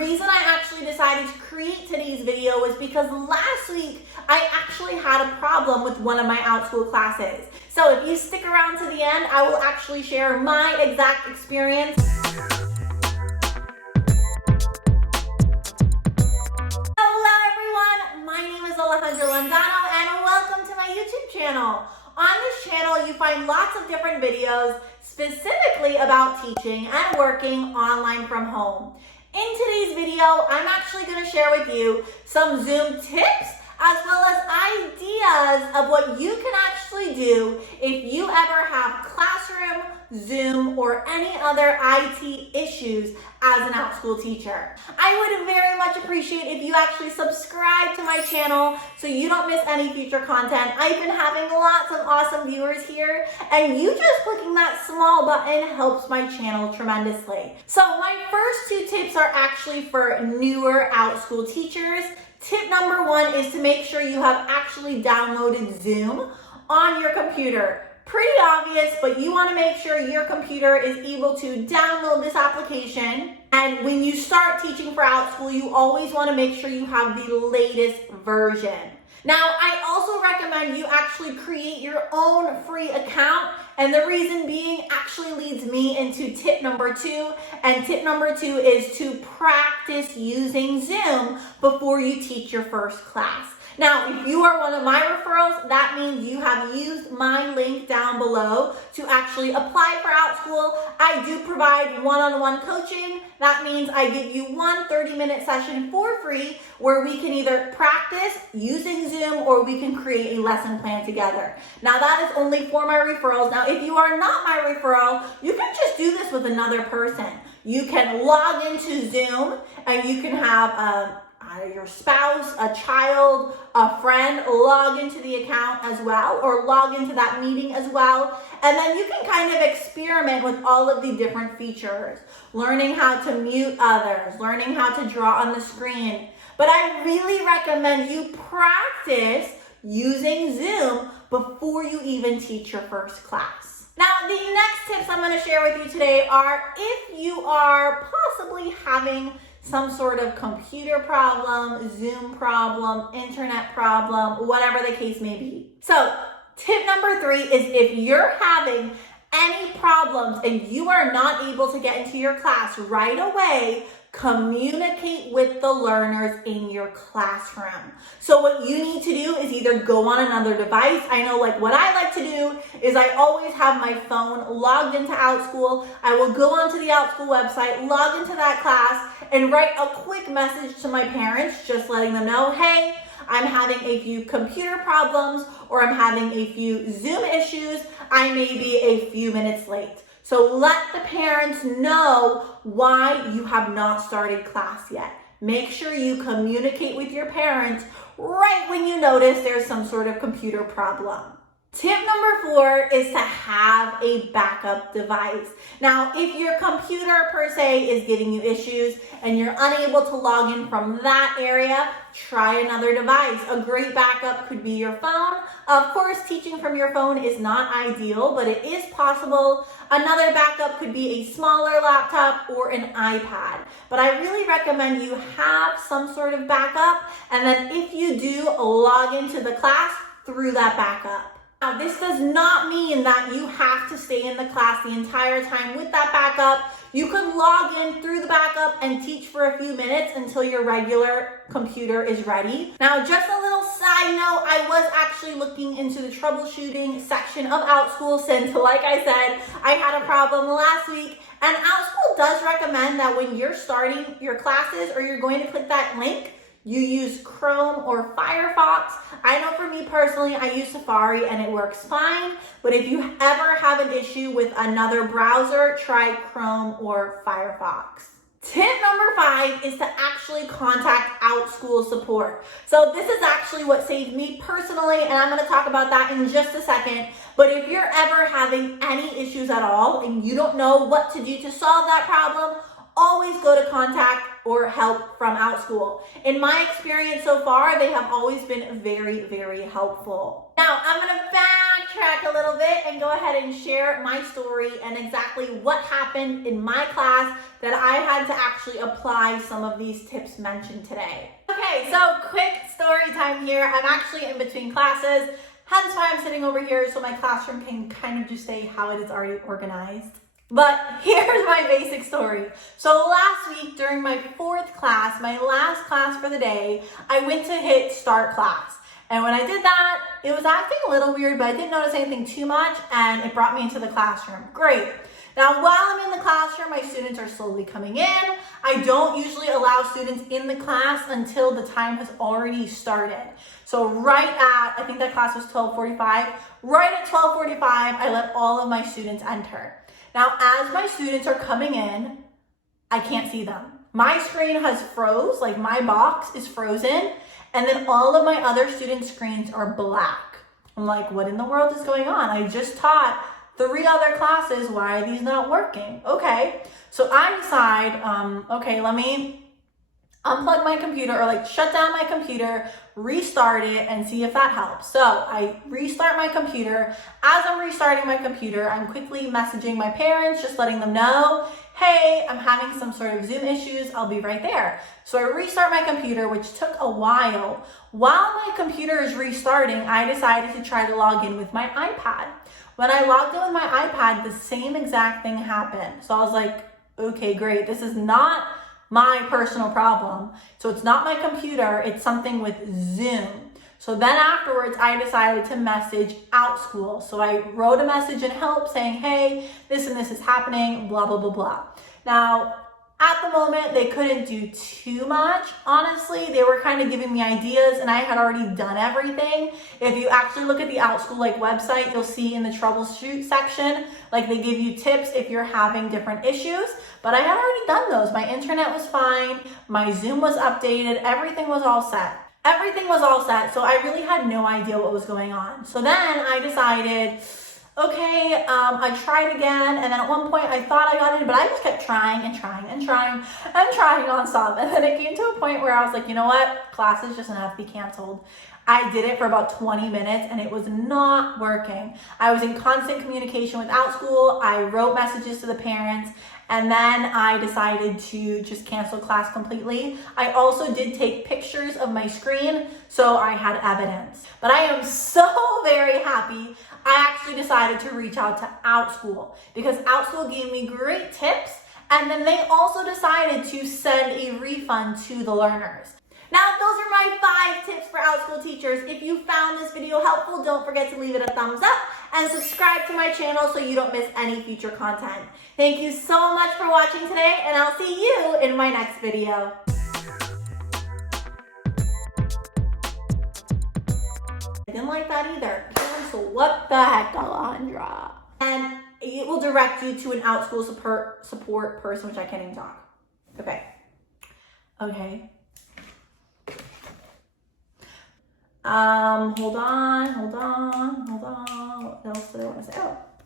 reason I actually decided to create today's video was because last week I actually had a problem with one of my Outschool classes. So if you stick around to the end, I will actually share my exact experience. Hello everyone, my name is Lanzano and welcome to my YouTube channel. On this channel, you find lots of different videos specifically about teaching and working online from home. In today's video, I'm actually going to share with you some Zoom tips as well as ideas of what you can actually do if you ever have classroom, Zoom, or any other IT issues as an Outschool teacher. I would very much appreciate if you actually subscribe to my channel so you don't miss any future content. I've been having lots of awesome viewers here, and you just clicking that small button helps my channel tremendously. So my first two tips are actually for newer Outschool teachers. Tip number one is to make sure you have actually downloaded Zoom on your computer. Pretty obvious, but you want to make sure your computer is able to download this application. And when you start teaching for Outschool, you always want to make sure you have the latest version. Now, I also recommend you actually create your own free account, and the reason being actually leads me into tip number two, and tip number two is to practice using Zoom before you teach your first class. Now, if you are one of my referrals, that means you have used my link down below to actually apply for Outschool. I do provide one-on-one coaching. That means I give you one 30-minute session for free where we can either practice using Zoom or we can create a lesson plan together. Now, that is only for my referrals. Now, if you are not my referral, you can just do this with another person. You can log into Zoom and you can have your spouse, a child, a friend log into the account as well, or log into that meeting as well. And then you can kind of experiment with all of the different features, learning how to mute others, learning how to draw on the screen. But I really recommend you practice using Zoom before you even teach your first class. Now, the next tips I'm going to share with you today are if you are possibly having some sort of computer problem, Zoom problem, internet problem, whatever the case may be. So tip number three is if you're having any problems and you are not able to get into your class right away, communicate with the learners in your classroom. So what you need to do is either go on another device. I know like what I like to do is I always have my phone logged into Outschool. I will go onto the Outschool website, log into that class, and write a quick message to my parents, just letting them know, hey, I'm having a few computer problems or I'm having a few Zoom issues. I may be a few minutes late. So let the parents know why you have not started class yet. Make sure you communicate with your parents right when you notice there's some sort of computer problem. Tip number four is to have a backup device. Now, if your computer per se is giving you issues and you're unable to log in from that area, try another device. A great backup could be your phone. Of course, teaching from your phone is not ideal, but it is possible. Another backup could be a smaller laptop or an iPad. But I really recommend you have some sort of backup, and then if you do, log into the class through that backup. Now, this does not mean that you have to stay in the class the entire time with that backup. You could log in through the backup and teach for a few minutes until your regular computer is ready. Now, just a little side note, I was actually looking into the troubleshooting section of Outschool since, like I said, I had a problem last week. And Outschool does recommend that when you're starting your classes or you're going to click that link, you use Chrome or Firefox. I know for me personally, I use Safari and it works fine. But if you ever have an issue with another browser, try Chrome or Firefox. Tip number five is to actually contact Outschool support. So this is actually what saved me personally, and I'm going to talk about that in just a second. But if you're ever having any issues at all and you don't know what to do to solve that problem, always go to contact or help from Outschool. In my experience so far, they have always been very, very helpful. Now, I'm going to sidetrack a little bit and go ahead and share my story and exactly what happened in my class that I had to actually apply some of these tips mentioned today. Okay, so quick story time here. I'm actually in between classes, hence why I'm sitting over here so my classroom can kind of just say how it is already organized. But here's my basic story. So last week during my 4th class, my last class for the day, I went to hit start class. And when I did that, it was acting a little weird, but I didn't notice anything too much, and it brought me into the classroom. Great. Now, while I'm in the classroom, my students are slowly coming in. I don't usually allow students in the class until the time has already started. So right at, I think that class was 12:45, right at 12:45, I let all of my students enter. Now, as my students are coming in, I can't see them. My screen has froze, like my box is frozen, and then all of my other students' screens are black. I'm like, what in the world is going on? I just taught 3 other classes. Why are these not working? Okay, so I decide, okay, let me unplug my computer or like shut down my computer, restart it, and see if that helps. So I restart my computer. As I'm restarting my computer, I'm quickly messaging my parents, just letting them know, hey, I'm having some sort of Zoom issues. I'll be right there. So I restart my computer, which took a while. While my computer is restarting, I decided to try to log in with my iPad. When I logged in with my iPad, the same exact thing happened. So I was like, okay, great. This is not my personal problem. So it's not my computer, it's something with Zoom. So then afterwards, I decided to message Outschool. So I wrote a message in help saying, hey, this and this is happening, blah, blah, blah, blah. Now, at the moment, they couldn't do too much. Honestly, they were kind of giving me ideas and I had already done everything. If you actually look at the Outschool website, you'll see in the troubleshoot section, they give you tips if you're having different issues, but I had already done those. My internet was fine. My Zoom was updated. Everything was all set. Everything was all set. So I really had no idea what was going on. So then I decided, okay, I tried again, and then at one point I thought I got in, but I just kept trying and trying and trying and trying nonstop. And then it came to a point where I was like, you know what? Class is just gonna have to be canceled. I did it for about 20 minutes and it was not working. I was in constant communication with Outschool. I wrote messages to the parents, and then I decided to just cancel class completely. I also did take pictures of my screen, so I had evidence. But I am so very happy I actually decided to reach out to Outschool because Outschool gave me great tips, and then they also decided to send a refund to the learners. Now, those are my 5 tips for Outschool teachers. If you found this video helpful, don't forget to leave it a thumbs up and subscribe to my channel so you don't miss any future content. Thank you so much for watching today, and I'll see you in my next video. I didn't like that either. So what the heck, Alejandra? And it will direct you to an Outschool support person, which I can't even talk. Okay. Okay. Hold on. What else did I want to say? Oh.